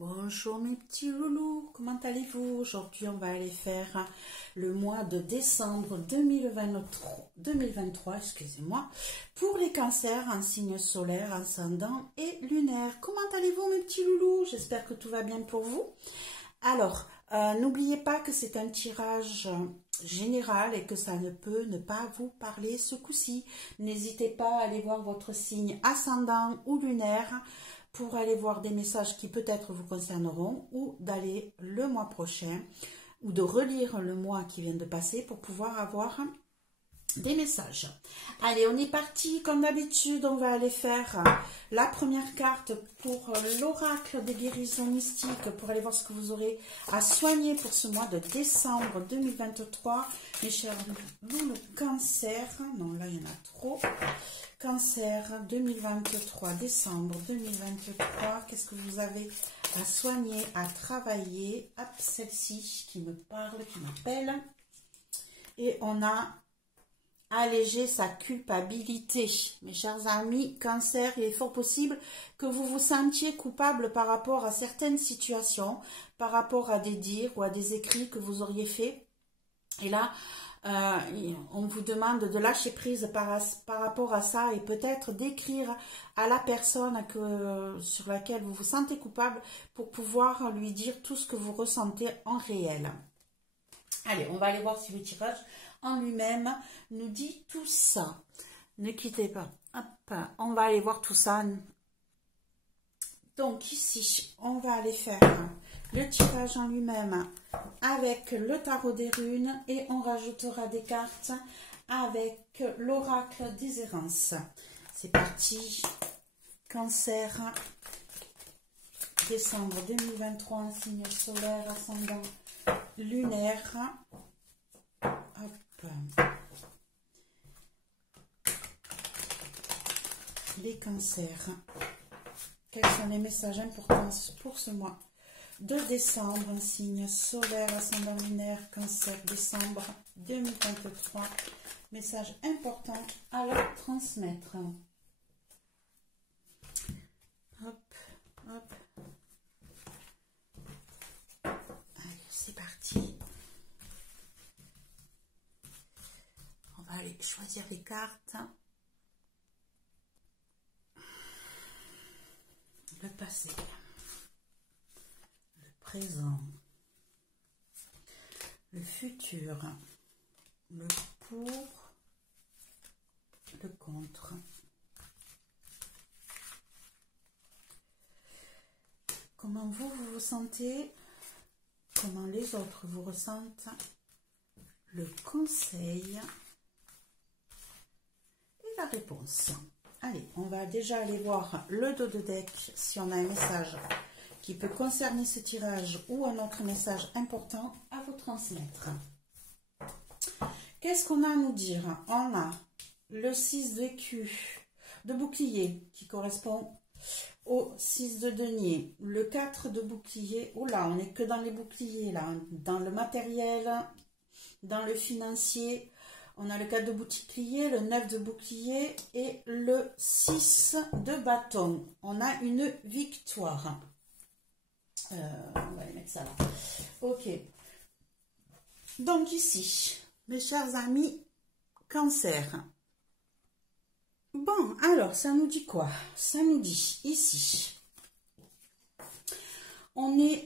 Bonjour mes petits loulous, comment allez-vous? Aujourd'hui on va aller faire le mois de décembre 2023, excusez-moi, pour les cancers en signe solaire, ascendant et lunaire. Comment allez-vous mes petits loulous? J'espère que tout va bien pour vous. Alors, n'oubliez pas que c'est un tirage général et que ça ne peut ne pas vous parler ce coup-ci. N'hésitez pas à aller voir votre signe ascendant ou lunaire pour aller voir des messages qui peut-être vous concerneront ou d'aller le mois prochain ou de relire le mois qui vient de passer pour pouvoir avoir des messages. Allez, on est parti. Comme d'habitude, on va aller faire la première carte pour l'oracle des guérisons mystiques pour aller voir ce que vous aurez à soigner pour ce mois de décembre 2023. Mes chers loulous cancer, non là il y en a trop. Cancer 2023, décembre 2023, qu'est-ce que vous avez à soigner, à travailler? Hop, celle-ci qui me parle, qui m'appelle. Et on a alléger sa culpabilité. Mes chers amis, cancer, il est fort possible que vous vous sentiez coupable par rapport à certaines situations, par rapport à des dires ou à des écrits que vous auriez faits. Et là, on vous demande de lâcher prise par rapport à ça et peut-être d'écrire à la personne sur laquelle vous vous sentez coupable pour pouvoir lui dire tout ce que vous ressentez en réel. Allez, on va aller voir si le tirage en lui-même nous dit tout ça. Ne quittez pas. Hop, on va aller voir tout ça. Donc ici, on va aller faire le tirage en lui-même avec le tarot des runes et on rajoutera des cartes avec l'oracle des errances. C'est parti. Cancer, décembre 2023, en signe solaire, ascendant lunaire. Hop. Les cancers. Quels sont les messages importants pour ce mois de décembre, un signe solaire, ascendant lunaire, cancer, décembre 2023. Message important à leur transmettre. Hop, hop. Allez, c'est parti. On va aller choisir les cartes. Le passé. Présent, le futur, le pour, le contre. Comment vous vous sentez, comment les autres vous ressentent, le conseil et la réponse. Allez, on va déjà aller voir le dos de deck si on a un message qui peut concerner ce tirage ou un autre message important à vous transmettre. Qu'est-ce qu'on a à nous dire? On a le 6 de bouclier qui correspond au 6 de denier, le 4 de bouclier, oh là on n'est que dans les boucliers là, dans le matériel, dans le financier, on a le 4 de bouclier, le 9 de bouclier et le 6 de bâton. On a une victoire. On va les mettre ça là. Ok. Donc ici, mes chers amis, cancer. Bon, alors, ça nous dit quoi? Ça nous dit ici. On est...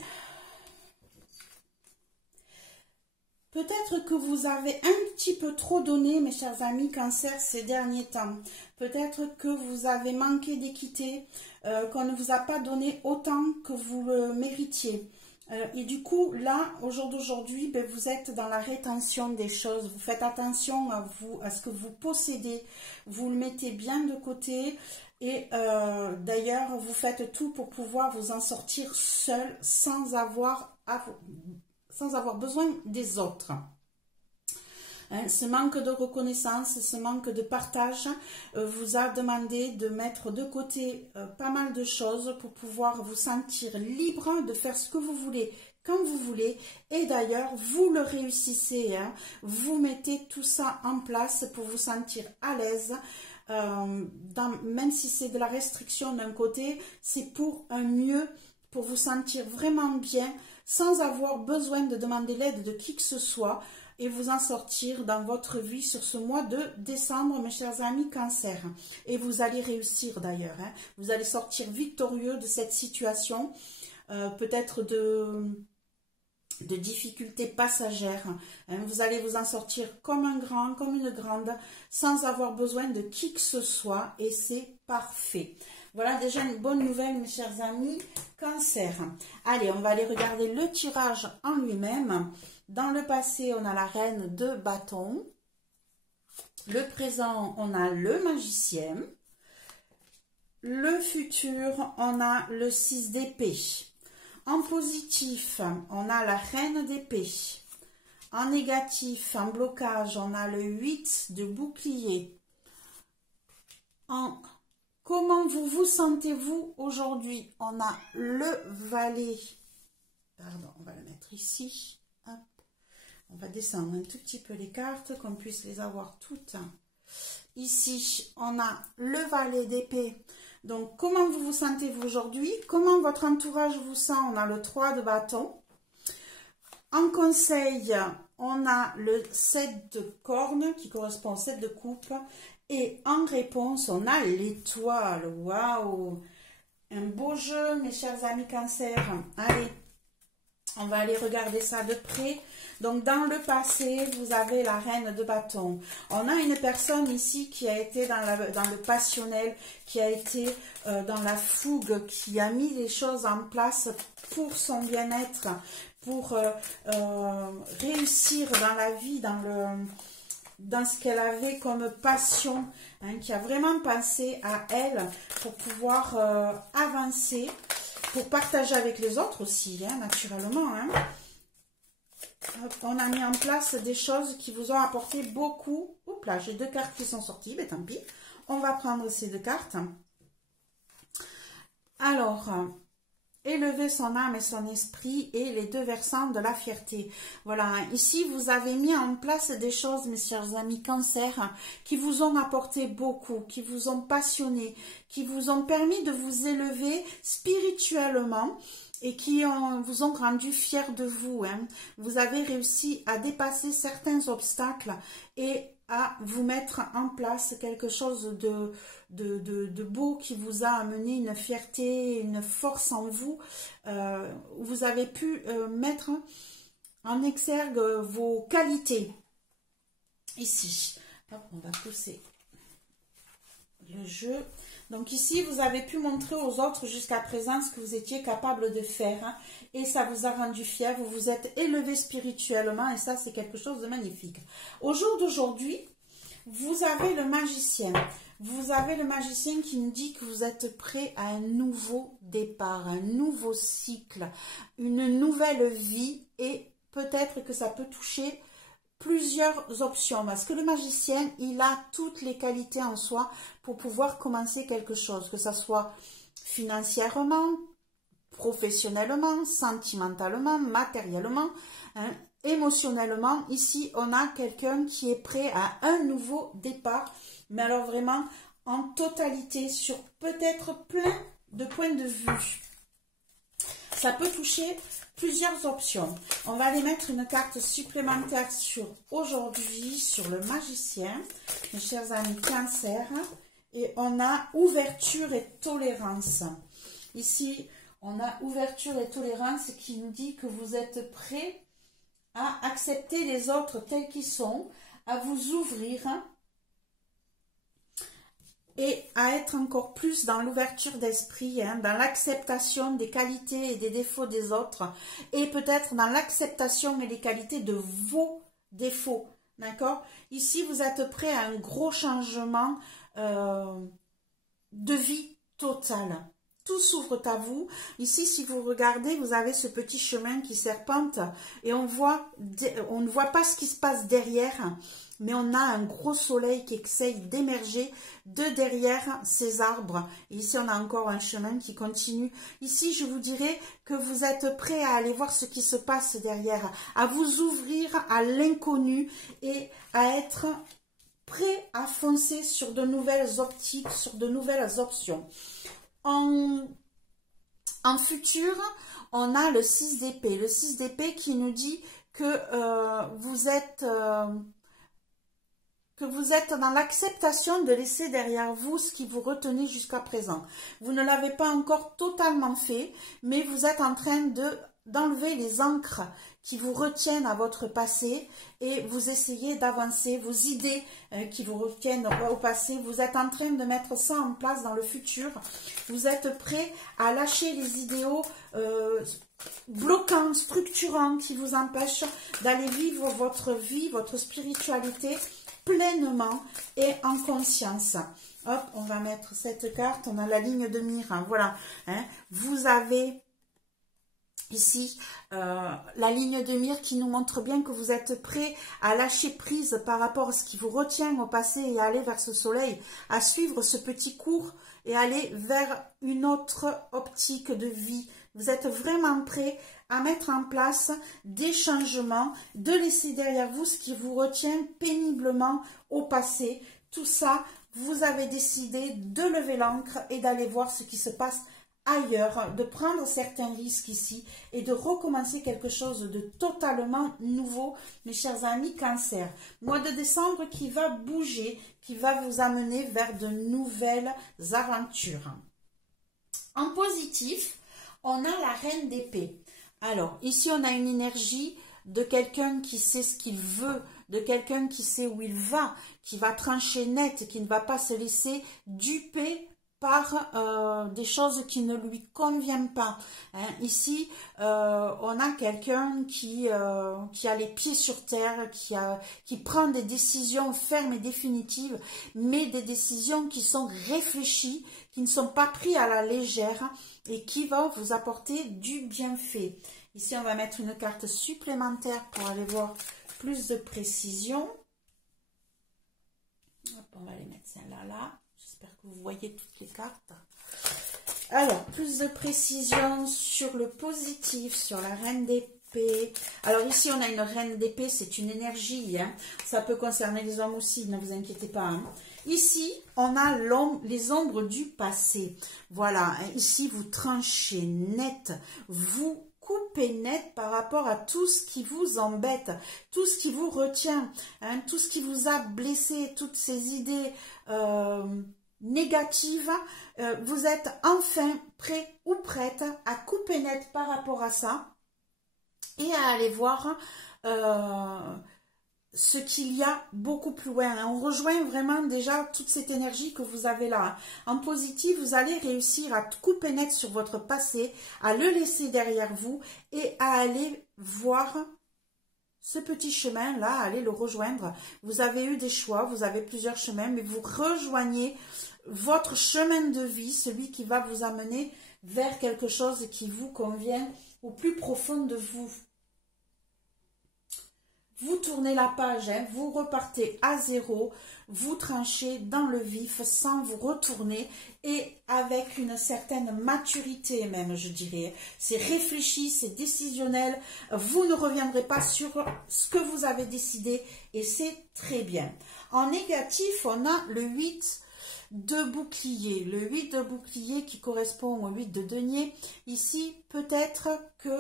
Peut-être que vous avez un petit peu trop donné, mes chers amis cancer, ces derniers temps. Peut-être que vous avez manqué d'équité, qu'on ne vous a pas donné autant que vous le méritiez. Et du coup, là, au jour d'aujourd'hui, ben, vous êtes dans la rétention des choses. Vous faites attention à ce que vous possédez. Vous le mettez bien de côté. Et d'ailleurs, vous faites tout pour pouvoir vous en sortir seul sans avoir besoin des autres. Ce manque de reconnaissance, ce manque de partage vous a demandé de mettre de côté pas mal de choses pour pouvoir vous sentir libre de faire ce que vous voulez quand vous voulez. Et d'ailleurs, vous le réussissez. Hein. Vous mettez tout ça en place pour vous sentir à l'aise. Même si c'est de la restriction d'un côté, c'est pour un mieux pour vous sentir vraiment bien sans avoir besoin de demander l'aide de qui que ce soit et vous en sortir dans votre vie sur ce mois de décembre, mes chers amis Cancer. Et vous allez réussir d'ailleurs, hein. Vous allez sortir victorieux de cette situation, peut-être de difficultés passagères. Hein. Vous allez vous en sortir comme un grand, comme une grande, sans avoir besoin de qui que ce soit et c'est parfait. Voilà déjà une bonne nouvelle, mes chers amis Cancer. Allez, on va aller regarder le tirage en lui-même. Dans le passé, on a la reine de bâton. Le présent, on a le magicien. Le futur, on a le 6 d'épée. En positif, on a la reine d'épée. En négatif, en blocage, on a le 8 de bouclier. En comment vous sentez-vous aujourd'hui? On a le valet. Pardon, on va le mettre ici. Hop. On va descendre un tout petit peu les cartes, qu'on puisse les avoir toutes. Ici, on a le valet d'épée. Donc, comment vous sentez-vous aujourd'hui? Comment votre entourage vous sent? On a le 3 de bâton. En conseil, on a le 7 de corne qui correspond au 7 de coupe. Et en réponse, on a l'étoile. Waouh! Un beau jeu, mes chers amis Cancer. Allez, on va aller regarder ça de près. Donc, dans le passé, vous avez la reine de bâton. On a une personne ici qui a été dans le passionnel, qui a été dans la fougue, qui a mis les choses en place pour son bien-être, pour réussir dans la vie, dans ce qu'elle avait comme passion, hein, qui a vraiment pensé à elle pour pouvoir avancer, pour partager avec les autres aussi, hein, naturellement. Hein. On a mis en place des choses qui vous ont apporté beaucoup. Oups là, j'ai 2 cartes qui sont sorties, mais tant pis. On va prendre ces 2 cartes. Alors, élever son âme et son esprit et les 2 versants de la fierté. Voilà, ici vous avez mis en place des choses, mes chers amis Cancer, qui vous ont apporté beaucoup, qui vous ont passionné, qui vous ont permis de vous élever spirituellement et qui vous ont rendu fiers de vous. Hein. Vous avez réussi à dépasser certains obstacles et à vous mettre en place quelque chose de beau qui vous a amené une fierté, une force en vous. Vous avez pu mettre en exergue vos qualités. Ici, hop, on va pousser le jeu. Donc ici, vous avez pu montrer aux autres jusqu'à présent ce que vous étiez capable de faire. Hein, et ça vous a rendu fier, vous vous êtes élevé spirituellement et ça, c'est quelque chose de magnifique. Au jour d'aujourd'hui, vous avez le magicien. Vous avez le magicien qui nous dit que vous êtes prêt à un nouveau départ, un nouveau cycle, une nouvelle vie et peut-être que ça peut toucher plusieurs options parce que le magicien, il a toutes les qualités en soi pour pouvoir commencer quelque chose, que ça soit financièrement, professionnellement, sentimentalement, matériellement, hein, émotionnellement. Ici, on a quelqu'un qui est prêt à un nouveau départ, mais alors vraiment en totalité sur peut-être plein de points de vue. Ça peut toucher plusieurs options. On va aller mettre une carte supplémentaire sur aujourd'hui, sur le magicien, mes chers amis Cancer. Et on a ouverture et tolérance. Ici, on a ouverture et tolérance qui nous dit que vous êtes prêts à accepter les autres tels qu'ils sont, à vous ouvrir et à être encore plus dans l'ouverture d'esprit, hein, dans l'acceptation des qualités et des défauts des autres et peut-être dans l'acceptation et les qualités de vos défauts. D'accord? Ici, vous êtes prêts à un gros changement de vie totale. Tout s'ouvre à vous. Ici, si vous regardez, vous avez ce petit chemin qui serpente et on ne voit pas ce qui se passe derrière, mais on a un gros soleil qui essaye d'émerger de derrière ces arbres. Et ici, on a encore un chemin qui continue. Ici, je vous dirais que vous êtes prêts à aller voir ce qui se passe derrière, à vous ouvrir à l'inconnu et à être prêts à foncer sur de nouvelles optiques, sur de nouvelles options. En futur, on a le 6 d'épée. Le 6 d'épée qui nous dit que vous êtes dans l'acceptation de laisser derrière vous ce qui vous retenait jusqu'à présent. Vous ne l'avez pas encore totalement fait, mais vous êtes en train d'enlever les ancres qui vous retiennent à votre passé et vous essayez d'avancer vos idées qui vous retiennent au passé. Vous êtes en train de mettre ça en place dans le futur. Vous êtes prêt à lâcher les idéaux bloquants, structurants qui vous empêchent d'aller vivre votre vie, votre spiritualité pleinement et en conscience. Hop, on va mettre cette carte, on a la ligne de mire, hein, voilà. Hein, vous avez ici la ligne de mire qui nous montre bien que vous êtes prêt à lâcher prise par rapport à ce qui vous retient au passé et à aller vers ce soleil, à suivre ce petit cours et aller vers une autre optique de vie. Vous êtes vraiment prêt à mettre en place des changements, de laisser derrière vous ce qui vous retient péniblement au passé. Tout ça, vous avez décidé de lever l'ancre et d'aller voir ce qui se passe ailleurs, de prendre certains risques ici et de recommencer quelque chose de totalement nouveau, mes chers amis Cancer. Mois de décembre qui va bouger, qui va vous amener vers de nouvelles aventures. En positif, on a la reine d'épée. Alors, ici, on a une énergie de quelqu'un qui sait ce qu'il veut, de quelqu'un qui sait où il va, qui va trancher net, qui ne va pas se laisser duper par des choses qui ne lui conviennent pas. Hein. Ici, on a quelqu'un qui a les pieds sur terre, qui prend des décisions fermes et définitives, mais des décisions qui sont réfléchies, qui ne sont pas prises à la légère et qui vont vous apporter du bienfait. Ici, on va mettre une carte supplémentaire pour aller voir plus de précision. Hop, on va les mettre celle-là, là. J'espère que vous voyez toutes les cartes. Alors, plus de précision sur le positif, sur la reine d'épée. Alors ici, on a une reine d'épée, c'est une énergie. Hein. Ça peut concerner les hommes aussi, ne vous inquiétez pas. Hein. Ici, on a les ombres du passé. Voilà, hein. Ici, vous tranchez net. Vous coupez net par rapport à tout ce qui vous embête, tout ce qui vous retient, hein, tout ce qui vous a blessé, toutes ces idées négatives, vous êtes enfin prêt ou prête à couper net par rapport à ça et à aller voir ce qu'il y a beaucoup plus loin. On rejoint vraiment déjà toute cette énergie que vous avez là. En positif, vous allez réussir à couper net sur votre passé, à le laisser derrière vous et à aller voir ce petit chemin-là, aller le rejoindre. Vous avez eu des choix, vous avez plusieurs chemins, mais vous rejoignez votre chemin de vie, celui qui va vous amener vers quelque chose qui vous convient au plus profond de vous. Vous tournez la page, hein, vous repartez à zéro, vous tranchez dans le vif sans vous retourner et avec une certaine maturité même, je dirais. C'est réfléchi, c'est décisionnel, vous ne reviendrez pas sur ce que vous avez décidé et c'est très bien. En négatif, on a le 8 de bouclier. Le 8 de bouclier qui correspond au 8 de denier. Ici, peut-être que...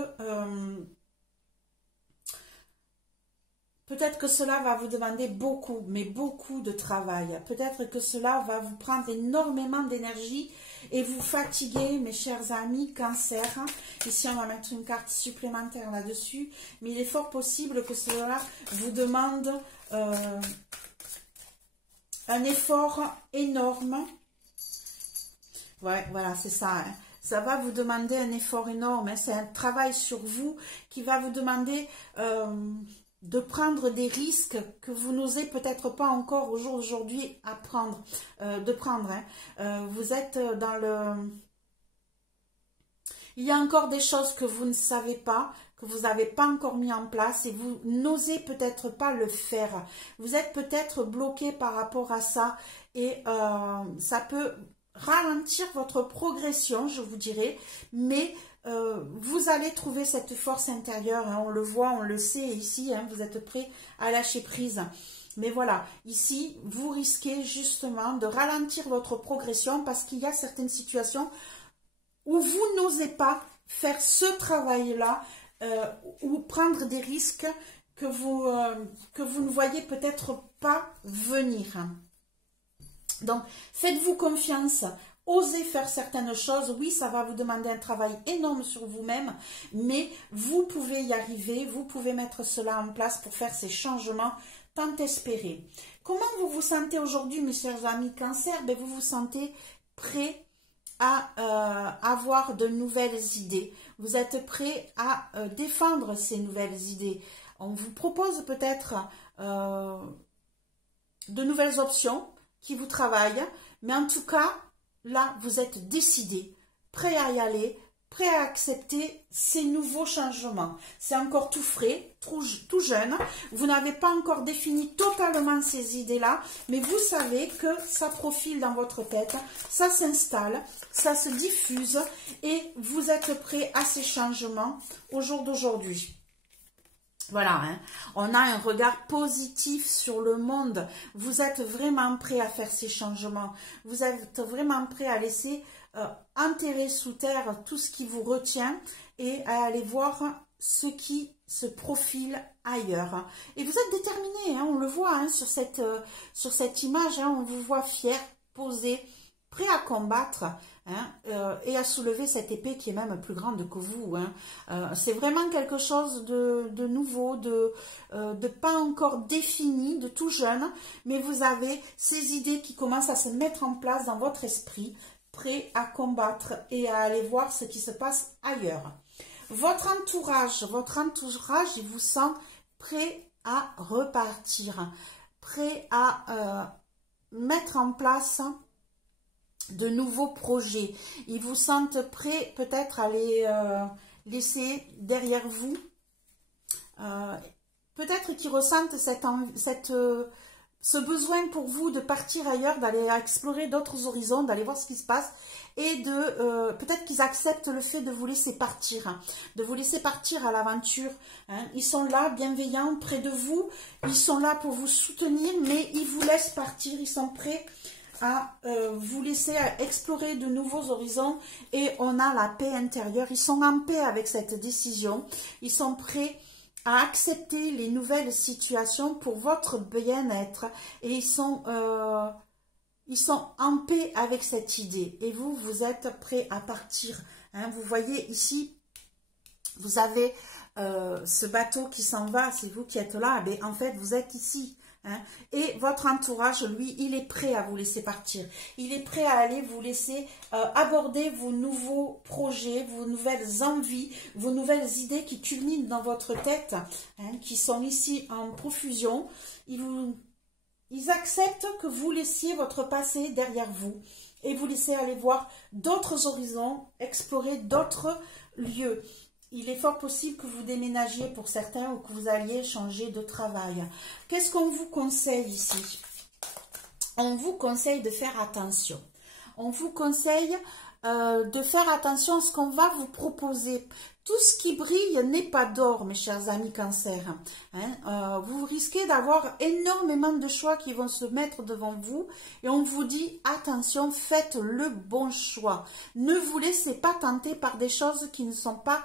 peut-être que cela va vous demander beaucoup, mais beaucoup de travail. Peut-être que cela va vous prendre énormément d'énergie et vous fatiguer, mes chers amis Cancer. Ici, on va mettre une carte supplémentaire là-dessus. Mais il est fort possible que cela vous demande un effort énorme. Ouais, voilà, c'est ça. Hein. Ça va vous demander un effort énorme. Hein. C'est un travail sur vous qui va vous demander... de prendre des risques que vous n'osez peut-être pas encore au jour d'aujourd'hui à prendre, hein. Vous êtes dans le... Il y a encore des choses que vous ne savez pas, que vous n'avez pas encore mis en place et vous n'osez peut-être pas le faire. Vous êtes peut-être bloqué par rapport à ça et ça peut ralentir votre progression, je vous dirais, mais... vous allez trouver cette force intérieure, hein, on le voit, on le sait ici, hein, vous êtes prêt à lâcher prise. Mais voilà, ici, vous risquez justement de ralentir votre progression parce qu'il y a certaines situations où vous n'osez pas faire ce travail-là ou prendre des risques que vous ne voyez peut-être pas venir. Donc, faites-vous confiance. Osez faire certaines choses. Oui, ça va vous demander un travail énorme sur vous-même, mais vous pouvez y arriver. Vous pouvez mettre cela en place pour faire ces changements tant espérés. Comment vous vous sentez aujourd'hui, mes chers amis Cancer? Ben, vous vous sentez prêt à avoir de nouvelles idées. Vous êtes prêt à défendre ces nouvelles idées. On vous propose peut-être de nouvelles options qui vous travaillent, mais en tout cas, là, vous êtes décidé, prêt à y aller, prêt à accepter ces nouveaux changements. C'est encore tout frais, tout jeune. Vous n'avez pas encore défini totalement ces idées-là, mais vous savez que ça profile dans votre tête, ça s'installe, ça se diffuse et vous êtes prêt à ces changements au jour d'aujourd'hui. Voilà, hein. On a un regard positif sur le monde. Vous êtes vraiment prêt à faire ces changements. Vous êtes vraiment prêt à laisser enterrer sous terre tout ce qui vous retient et à aller voir ce qui se profile ailleurs. Et vous êtes déterminé, hein, on le voit hein, sur cette image, hein, on vous voit fier, posé, prêt à combattre. Hein, et à soulever cette épée qui est même plus grande que vous. Hein. C'est vraiment quelque chose de nouveau, de pas encore défini, de tout jeune, mais vous avez ces idées qui commencent à se mettre en place dans votre esprit, prêt à combattre et à aller voir ce qui se passe ailleurs. Votre entourage, il vous sent prêt à repartir, prêt à mettre en place de nouveaux projets. Ils vous sentent prêts peut-être à les laisser derrière vous. Peut-être qu'ils ressentent ce besoin pour vous de partir ailleurs, d'aller explorer d'autres horizons, d'aller voir ce qui se passe et peut-être qu'ils acceptent le fait de vous laisser partir, hein, de vous laisser partir à l'aventure. Hein. Ils sont là, bienveillants, près de vous. Ils sont là pour vous soutenir, mais ils vous laissent partir. Ils sont prêts à vous laisser explorer de nouveaux horizons et on a la paix intérieure. Ils sont en paix avec cette décision. Ils sont prêts à accepter les nouvelles situations pour votre bien-être et ils sont en paix avec cette idée. Et vous, vous êtes prêts à partir. Hein. Vous voyez ici, vous avez ce bateau qui s'en va, c'est vous qui êtes là. Mais en fait, vous êtes ici. Hein, et votre entourage, lui, il est prêt à vous laisser partir. Il est prêt à aller vous laisser aborder vos nouveaux projets, vos nouvelles envies, vos nouvelles idées qui culminent dans votre tête, hein, qui sont ici en profusion. Ils acceptent que vous laissiez votre passé derrière vous et vous laissez aller voir d'autres horizons, explorer d'autres lieux. Il est fort possible que vous déménagiez pour certains ou que vous alliez changer de travail. Qu'est-ce qu'on vous conseille ici? On vous conseille de faire attention. On vous conseille de faire attention à ce qu'on va vous proposer. Tout ce qui brille n'est pas d'or, mes chers amis Cancer. Hein, vous risquez d'avoir énormément de choix qui vont se mettre devant vous et on vous dit attention, faites le bon choix. Ne vous laissez pas tenter par des choses qui ne sont pas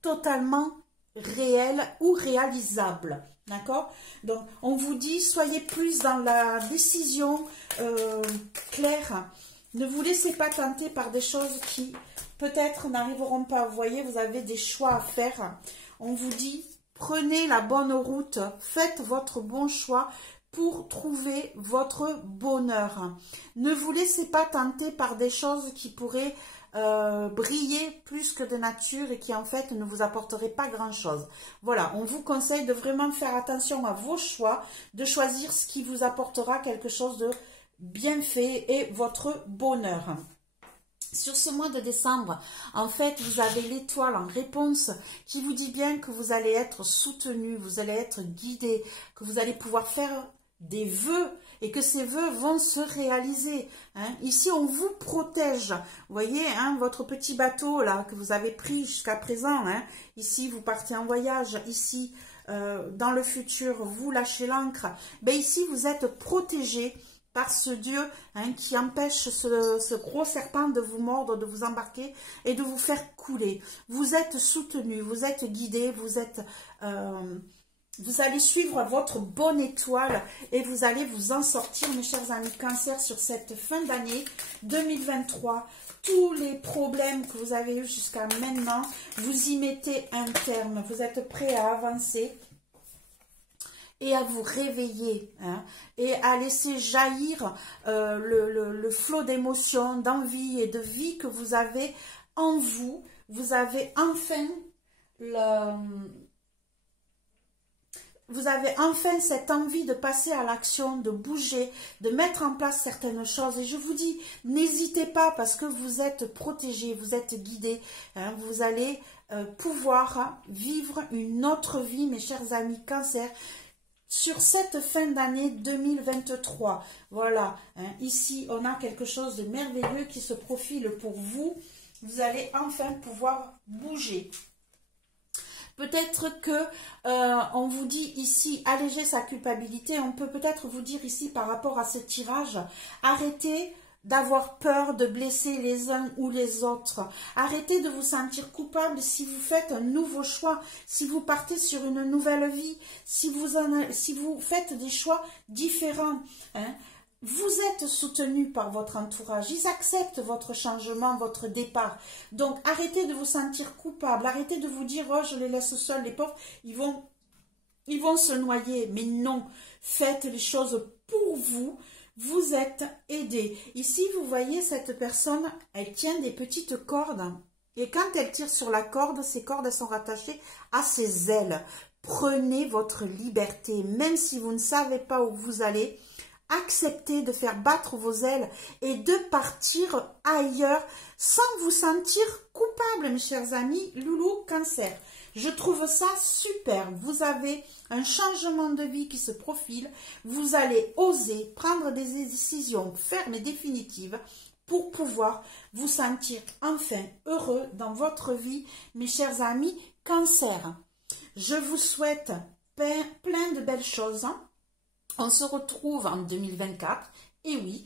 totalement réel ou réalisable, d'accord? Donc, on vous dit, soyez plus dans la décision claire. Ne vous laissez pas tenter par des choses qui, peut-être, n'arriveront pas. Vous voyez, vous avez des choix à faire. On vous dit, prenez la bonne route, faites votre bon choix pour trouver votre bonheur. Ne vous laissez pas tenter par des choses qui pourraient briller plus que de nature et qui en fait ne vous apporterait pas grand chose. Voilà, on vous conseille de vraiment faire attention à vos choix, de choisir ce qui vous apportera quelque chose de bien fait et votre bonheur. Sur ce mois de décembre, en fait, vous avez l'étoile en réponse qui vous dit bien que vous allez être soutenu, vous allez être guidé, que vous allez pouvoir faire des vœux et que ces vœux vont se réaliser. Hein. Ici, on vous protège. Vous voyez, hein, votre petit bateau là que vous avez pris jusqu'à présent. Hein. Ici, vous partez en voyage. Ici, dans le futur, vous lâchez l'ancre. Ben, ici, vous êtes protégé par ce Dieu hein, qui empêche ce gros serpent de vous mordre, de vous embarquer et de vous faire couler. Vous êtes soutenu, vous êtes guidé, vous allez suivre votre bonne étoile et vous allez vous en sortir, mes chers amis Cancer, sur cette fin d'année 2023. Tous les problèmes que vous avez eus jusqu'à maintenant, vous y mettez un terme. Vous êtes prêts à avancer et à vous réveiller hein, et à laisser jaillir le flot d'émotions, d'envie et de vie que vous avez en vous. Vous avez enfin cette envie de passer à l'action, de bouger, de mettre en place certaines choses. Et je vous dis, n'hésitez pas parce que vous êtes protégés, vous êtes guidés. Hein, vous allez pouvoir vivre une autre vie, mes chers amis Cancer, sur cette fin d'année 2023. Voilà, hein, ici, on a quelque chose de merveilleux qui se profile pour vous. Vous allez enfin pouvoir bouger. Peut-être que on vous dit ici, alléger sa culpabilité. On peut peut-être vous dire ici, par rapport à ce tirage, arrêtez d'avoir peur de blesser les uns ou les autres. Arrêtez de vous sentir coupable si vous faites un nouveau choix, si vous partez sur une nouvelle vie, si vous faites des choix différents. Hein. Vous êtes soutenu par votre entourage, ils acceptent votre changement, votre départ. Donc arrêtez de vous sentir coupable, arrêtez de vous dire « Oh, je les laisse seuls, les pauvres, ils vont se noyer ». Mais non, faites les choses pour vous. Vous êtes aidé. Ici, vous voyez cette personne, elle tient des petites cordes. Et quand elle tire sur la corde, ces cordes elles sont rattachées à ses ailes. Prenez votre liberté, même si vous ne savez pas où vous allez. Acceptez de faire battre vos ailes et de partir ailleurs sans vous sentir coupable, mes chers amis Loulou Cancer. Je trouve ça super. Vous avez un changement de vie qui se profile. Vous allez oser prendre des décisions fermes et définitives pour pouvoir vous sentir enfin heureux dans votre vie, mes chers amis Cancer. Je vous souhaite plein de belles choses. On se retrouve en 2024. Et oui,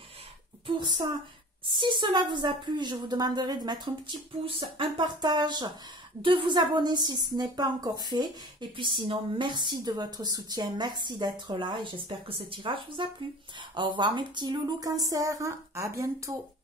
pour ça, si cela vous a plu, je vous demanderai de mettre un petit pouce, un partage, de vous abonner si ce n'est pas encore fait. Et puis sinon, merci de votre soutien, merci d'être là et j'espère que ce tirage vous a plu. Au revoir mes petits loulous Cancer, à bientôt.